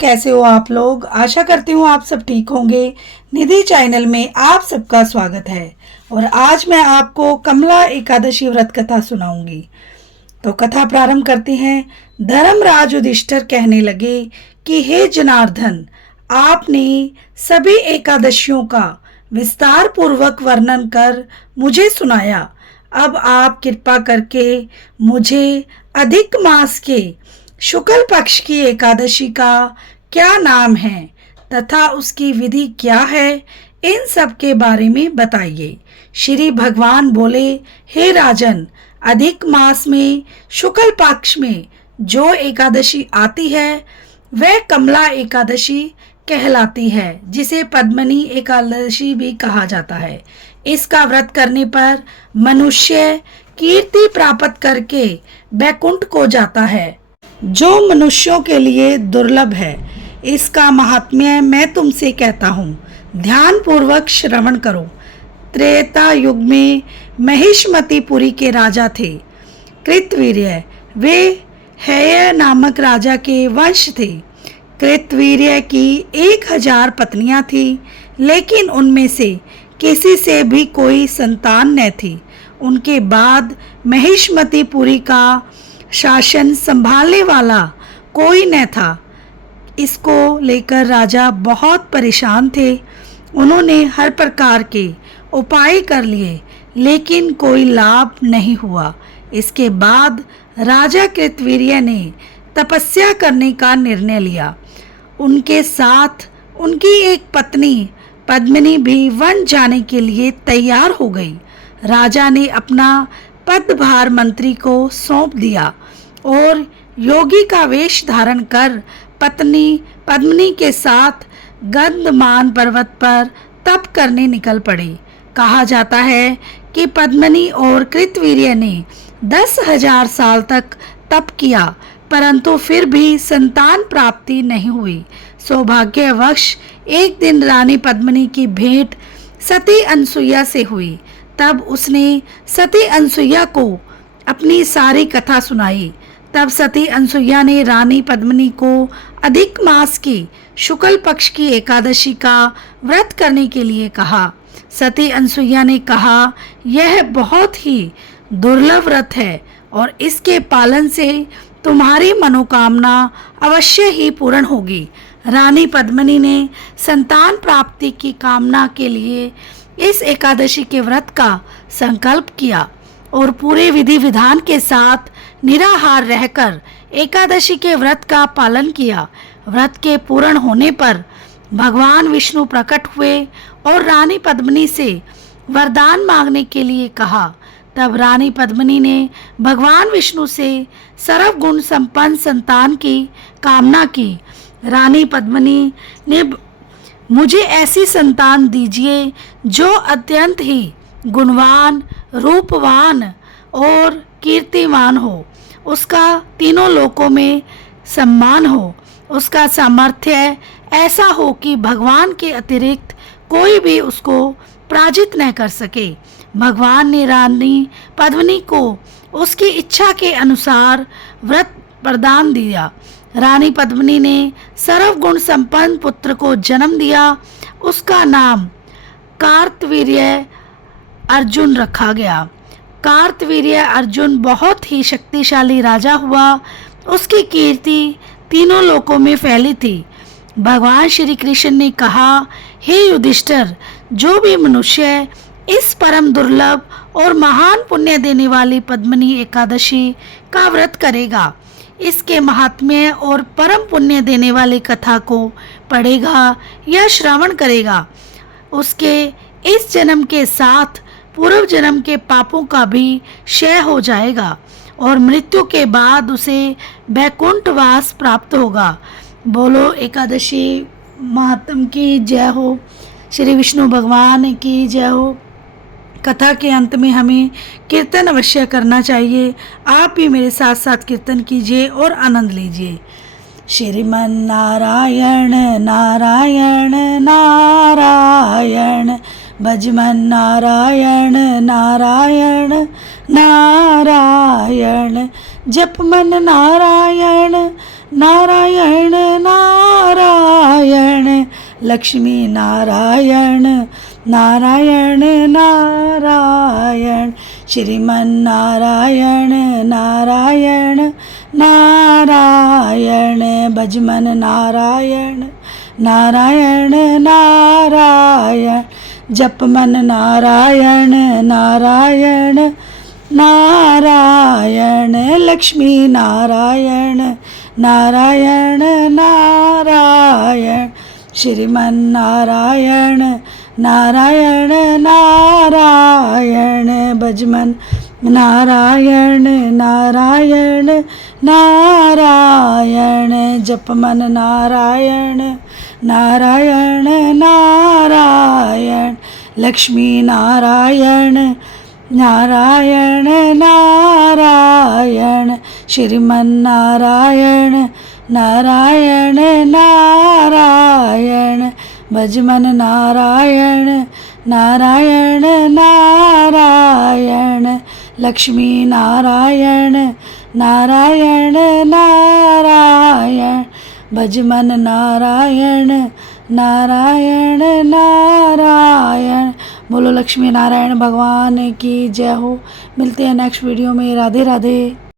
कैसे हो आप लोग। आशा करती हूँ आप सब ठीक होंगे। निधि चैनल में आप सबका स्वागत है और आज मैं आपको कमला एकादशी व्रत कथा सुनाऊंगी। तो कथा प्रारंभ करते हैं। धर्मराज युधिष्ठिर कहने लगे कि हे जनार्दन, आपने सभी एकादशियों का विस्तार पूर्वक वर्णन कर मुझे सुनाया। अब आप कृपा करके मुझे अधिक मास के शुक्ल पक्ष की एकादशी का क्या नाम है तथा उसकी विधि क्या है, इन सब के बारे में बताइए। श्री भगवान बोले, हे राजन, अधिक मास में शुक्ल पक्ष में जो एकादशी आती है वह कमला एकादशी कहलाती है, जिसे पद्मिनी एकादशी भी कहा जाता है। इसका व्रत करने पर मनुष्य कीर्ति प्राप्त करके बैकुंठ को जाता है, जो मनुष्यों के लिए दुर्लभ है। इसका महात्म्य मैं तुमसे कहता हूँ, ध्यान पूर्वक श्रवण करो। त्रेता युग में महिष्मतिपुरी के राजा थे कृतवीर्य। वे हेय नामक राजा के वंश थे। कृतवीर्य की 1000 पत्नियां थी, लेकिन उनमें से किसी से भी कोई संतान न थी। उनके बाद महिष्मतिपुरी का शासन संभालने वाला कोई न था। इसको लेकर राजा बहुत परेशान थे। उन्होंने हर प्रकार के उपाय कर लिए, लेकिन कोई लाभ नहीं हुआ। इसके बाद राजा कृतवीर्य ने तपस्या करने का निर्णय लिया। उनके साथ उनकी एक पत्नी पद्मिनी भी वन जाने के लिए तैयार हो गई। राजा ने अपना पदभार मंत्री को सौंप दिया और योगी का वेश धारण कर पत्नी पद्मिनी के साथ गंधमान पर्वत पर तप करने निकल पड़े। कहा जाता है कि पद्मिनी और कृतवीर्य ने 10,000 साल तक तप किया, परंतु फिर भी संतान प्राप्ति नहीं हुई। सौभाग्यवश एक दिन रानी पद्मिनी की भेंट सती अनसुईया से हुई। तब उसने सती अनसुईया को अपनी सारी कथा सुनाई। तब सती अनसुईया ने रानी पद्मिनी को अधिक मास की शुक्ल पक्ष की एकादशी का व्रत करने के लिए कहा। सती अनसुईया ने कहा, यह बहुत ही दुर्लभ व्रत है और इसके पालन से तुम्हारी मनोकामना अवश्य ही पूर्ण होगी। रानी पद्मिनी ने संतान प्राप्ति की कामना के लिए इस एकादशी के व्रत का संकल्प किया और पूरे विधि विधान के साथ निराहार रहकर एकादशी के व्रत का पालन किया। व्रत के पूर्ण होने पर भगवान विष्णु प्रकट हुए और रानी पद्मिनी से वरदान मांगने के लिए कहा। तब रानी पद्मिनी ने भगवान विष्णु से सर्वगुण संपन्न संतान की कामना की। रानी पद्मिनी ने मुझे ऐसी संतान दीजिए जो अत्यंत ही गुणवान, रूपवान और कीर्तिमान हो, उसका तीनों लोकों में सम्मान हो, उसका सामर्थ्य ऐसा हो कि भगवान के अतिरिक्त कोई भी उसको पराजित न कर सके। भगवान ने रानी पद्मिनी को उसकी इच्छा के अनुसार व्रत प्रदान दिया। रानी पद्मिनी ने सर्वगुण संपन्न पुत्र को जन्म दिया। उसका नाम कार्तवीर्य अर्जुन रखा गया। कार्तवीर्य अर्जुन बहुत ही शक्तिशाली राजा हुआ। उसकी कीर्ति तीनों लोकों में फैली थी। भगवान श्री कृष्ण ने कहा, हे युधिष्ठिर, जो भी मनुष्य इस परम दुर्लभ और महान पुण्य देने वाली पद्मिनी एकादशी का व्रत करेगा, इसके महात्म्य और परम पुण्य देने वाली कथा को पढ़ेगा या श्रवण करेगा, उसके इस जन्म के साथ पूर्व जन्म के पापों का भी क्षय हो जाएगा और मृत्यु के बाद उसे बैकुंठवास प्राप्त होगा। बोलो एकादशी महात्म की जय हो, श्री विष्णु भगवान की जय हो। कथा के अंत में हमें कीर्तन अवश्य करना चाहिए। आप भी मेरे साथ साथ कीर्तन कीजिए और आनंद लीजिए। श्रीमन नारायण नारायण नारायण, भजमन नारायण नारायण नारायण, जपमन नारायण नारायण नारायण। लक्ष्मी नारायण नारायण नारायण श्रीमन नारायण नारायण नारायण भजमन नारायण नारायण नारायण जपमन नारायण नारायण नारायण लक्ष्मी नारायण नारायण नारायण श्रीमन नारायण नारायण नारायण भजमन नारायण नारायण नारायण जपमन नारायण नारायण नारायण लक्ष्मी नारायण नारायण नारायण श्रीमन नारायण नारायण नारायण भजमन नारायण नारायण नारायण लक्ष्मी नारायण नारायण नारायण भजमन नारायण नारायण नारायण। बोलो लक्ष्मी नारायण भगवान की जय हो। मिलते हैं नेक्स्ट वीडियो में। राधे राधे।